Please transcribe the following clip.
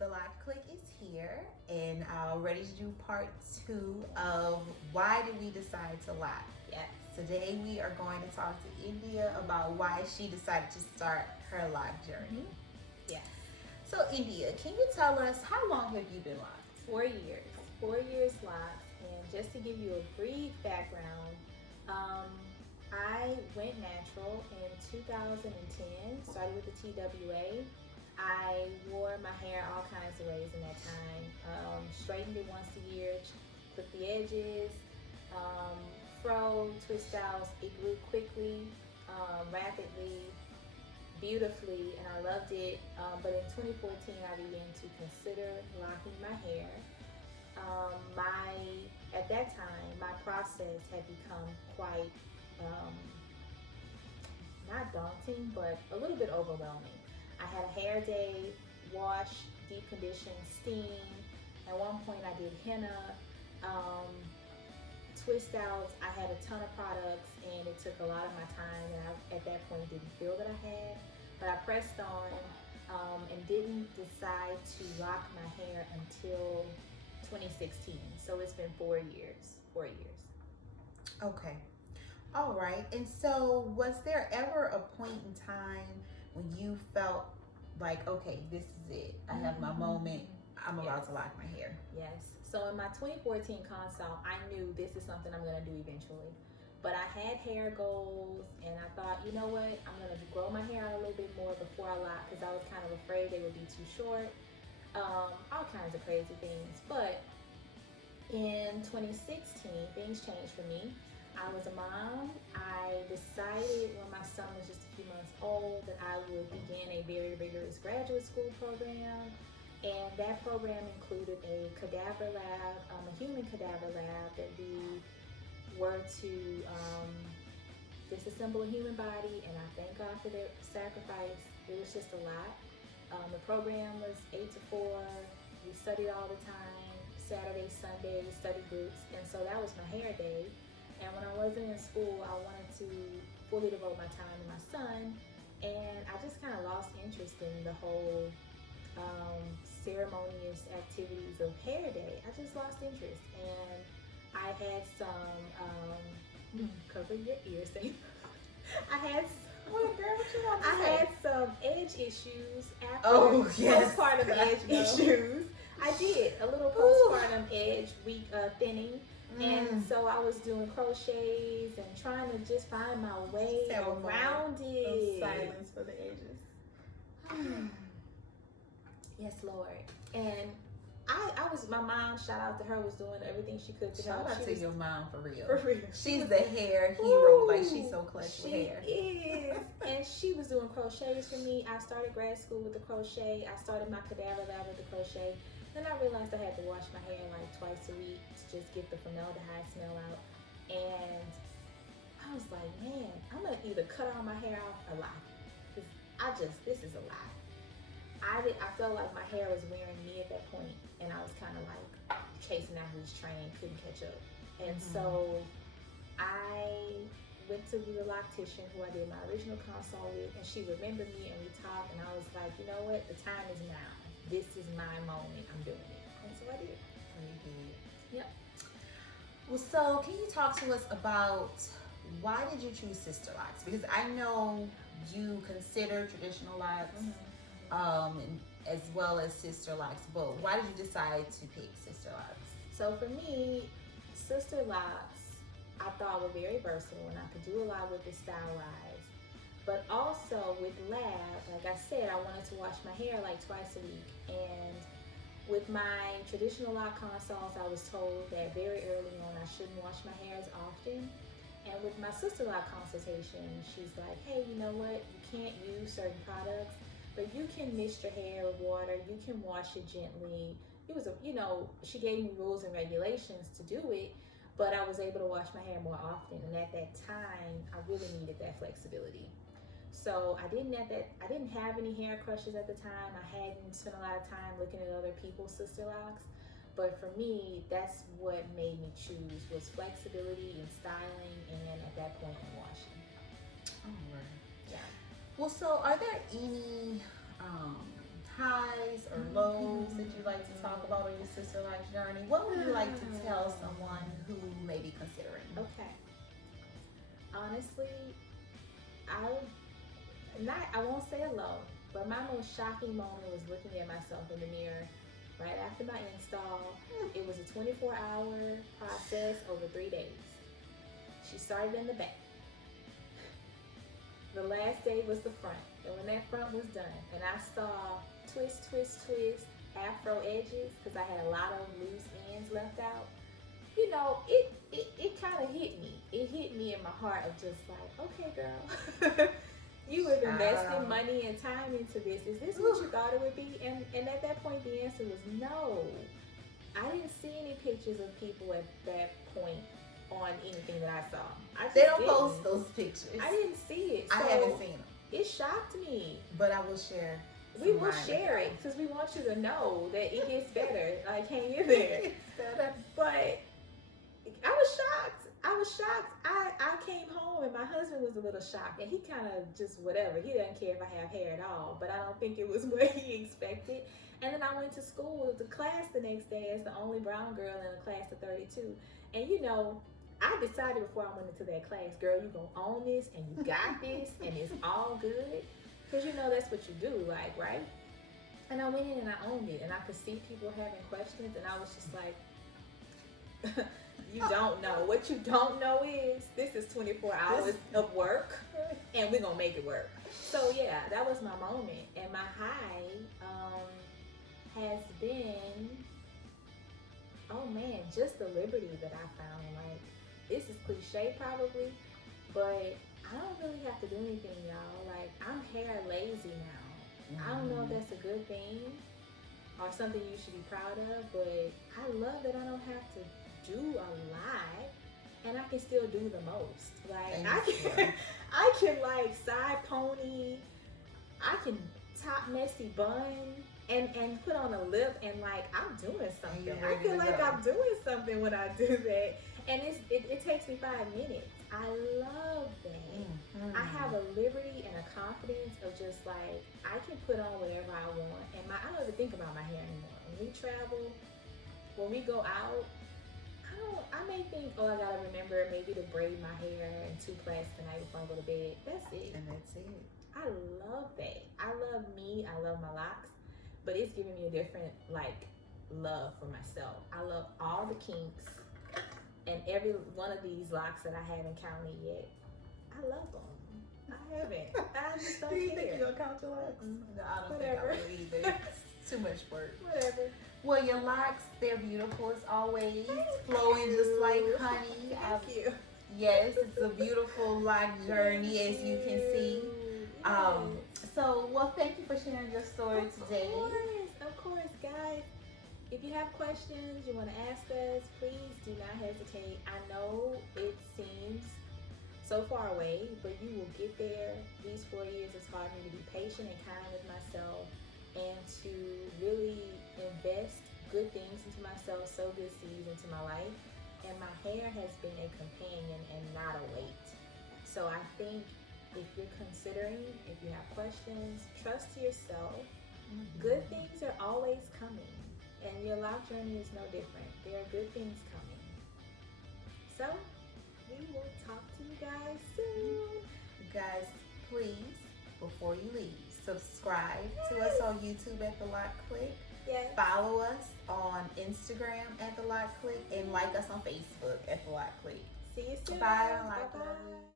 The Loc'd Click is here and ready to do part 2 of why did we decide to lock. Yes. Today we are going to talk to India about why she decided to start her lock journey. Yes. So India, can you tell us how long have you been locked? 4 years. 4 years locked. And just to give you a brief background, I went natural in 2010, started with the TWA. I wore my hair all kinds of ways in that time. Straightened it once a year, clipped the edges, fro, twist styles. It grew quickly, rapidly, beautifully, and I loved it. But in 2014, I began to consider locking my hair. At that time, my process had become quite not daunting, but a little bit overwhelming. I had a hair day, wash, deep condition, steam. At one point I did henna, twist outs. I had a ton of products and it took a lot of my time, and I at that point didn't feel that I had, but I pressed on and didn't decide to lock my hair until 2016. So it's been 4 years. 4 years. Okay. All right. And so was there ever a point in time when you felt like, okay, this is it. I have my moment. I'm about to lock my hair. Yes. So in my 2014 consult, I knew this is something I'm going to do eventually. But I had hair goals, and I thought, you know what? I'm going to grow my hair out a little bit more before I lock, because I was kind of afraid they would be too short. All kinds of crazy things. But in 2016, things changed for me. I was a mom. I decided when my son was just a few months old that I would begin a very rigorous graduate school program. And that program included a cadaver lab, a human cadaver lab, that we were to disassemble a human body. And I thank God for their sacrifice. It was just a lot. The program was 8 to 4. We studied all the time, Saturday, Sunday, study groups. And so that was my hair day. And when I wasn't in school, I wanted to fully devote my time to my son. And I just kind of lost interest in the whole ceremonious activities of hair day. I just lost interest. And I had some, cover your ears, Dave. I had some edge issues after postpartum edge issues. I did a little postpartum edge thinning. And so I was doing crochets and trying to just find my way around it. Silence for the ages. Yes, Lord. And my mom, shout out to her, was doing everything she could to help. Shout out to your mom, for real. For real. She's the hair hero. Like, she's so clutch with hair. She is. And she was doing crochets for me. I started grad school with the crochet. I started my cadaver lab with the crochet. Then I realized I had to wash my hair like twice a week to just get the formaldehyde smell out. And I was like, man, I'm going to either cut all my hair off or lock it. This is a lot. I felt like my hair was wearing me at that point, and I was kind of like chasing after this train, couldn't catch up. And so I went to the loctician who I did my original consult with, and she remembered me, and we talked, and I was like, you know what, the time is now. This is my moment. I'm doing it. And so I did. Yep. Well, so can you talk to us about why did you choose sister locks? Because I know you consider traditional locks as well as sister locks, but why did you decide to pick sister locks? So for me, sister locks I thought were very versatile, and I could do a lot with the style rise. But also with lab, like I said, I wanted to wash my hair like twice a week. And with my traditional lock consults, I was told that very early on I shouldn't wash my hair as often. And with my sister lock consultation, she's like, hey, you know what? You can't use certain products, but you can mist your hair with water. You can wash it gently. She gave me rules and regulations to do it, but I was able to wash my hair more often. And at that time, I really needed that flexibility. So I didn't have any hair crushes at the time. I hadn't spent a lot of time looking at other people's sister locks. But for me, that's what made me choose, was flexibility and styling, and at that point, washing. Oh, right. Yeah. Well, so are there any highs or lows that you'd like to talk about on your sister life journey? What would you like to tell someone who may be considering? Okay. Honestly, I won't say a low, but my most shocking moment was looking at myself in the mirror right after my install. It was a 24-hour process over 3 days. She started in the back. The last day was the front. And when that front was done, and I saw twist, twist, twist, afro edges, because I had a lot of loose ends left out, you know, it kind of hit me. It hit me in my heart of just like, okay, girl, you have invested money and time into this. Is this what you thought it would be? And at that point, the answer was no. I didn't see any pictures of people at that point on anything that I saw. They don't post those pictures. I didn't see it. So I haven't seen them. It shocked me. But I will share. We will share it because we want you to know that it gets better. Like, hang in there. But I was shocked. I came home and my husband was a little shocked, and he kind of just whatever. He doesn't care if I have hair at all, but I don't think it was what he expected. And then I went to school, to class the next day as the only brown girl in a class of 32. And you know, I decided before I went into that class, girl, you're going to own this and you got this and it's all good. Because you know that's what you do, like, right? And I went in and I owned it, and I could see people having questions, and I was just like, you don't know. What you don't know is this is 24 hours of work, and we're going to make it work. So, yeah, that was my moment. And my high has been, oh, man, just the liberty that I found. Like, this is cliche probably, but I don't really have to do anything, y'all. Like, I'm hair lazy now. I don't know if that's a good thing or something you should be proud of, but I love that I don't have to do a lot, and I can still do the most. Like, I can like side pony, I can top messy bun, and put on a lip, and like I'm doing something. I feel like I'm doing something when I do that, and it takes me 5 minutes. I love that. I have a liberty and a confidence of just like I can put on whatever I want, and I don't even think about my hair anymore. When we travel, when we go out, I may think, oh, I gotta remember maybe to braid my hair in 2 plaits tonight before I go to bed. That's it. And that's it. I love that. I love me. I love my locks, but it's giving me a different like love for myself. I love all the kinks, and every one of these locks that I haven't counted yet, I love them. I haven't. I just don't care. Do you think you're gonna count your locks? No, I don't think I will either. It's too much work. Whatever. Well, your locks, they're beautiful as always, flowing just like honey. Thank you. Yes, it's a beautiful lock journey, as you can see. So, well, thank you for sharing your story today. Of course, guys. If you have questions, you want to ask us, please do not hesitate. I know it seems so far away, but you will get there. These 4 years has taught me to be patient and kind with myself, and to really invest good things into myself, sow good seeds into my life. And my hair has been a companion and not a weight. So I think if you're considering, if you have questions, trust yourself. Good things are always coming, and your life journey is no different. There are good things coming. So we will talk to you guys soon. Guys, please, before you leave, subscribe to us on YouTube at The Loc'd. Yes. Follow us on Instagram at The Loc'd, and like us on Facebook at The Loc'd. See you soon. Bye. Bye-bye.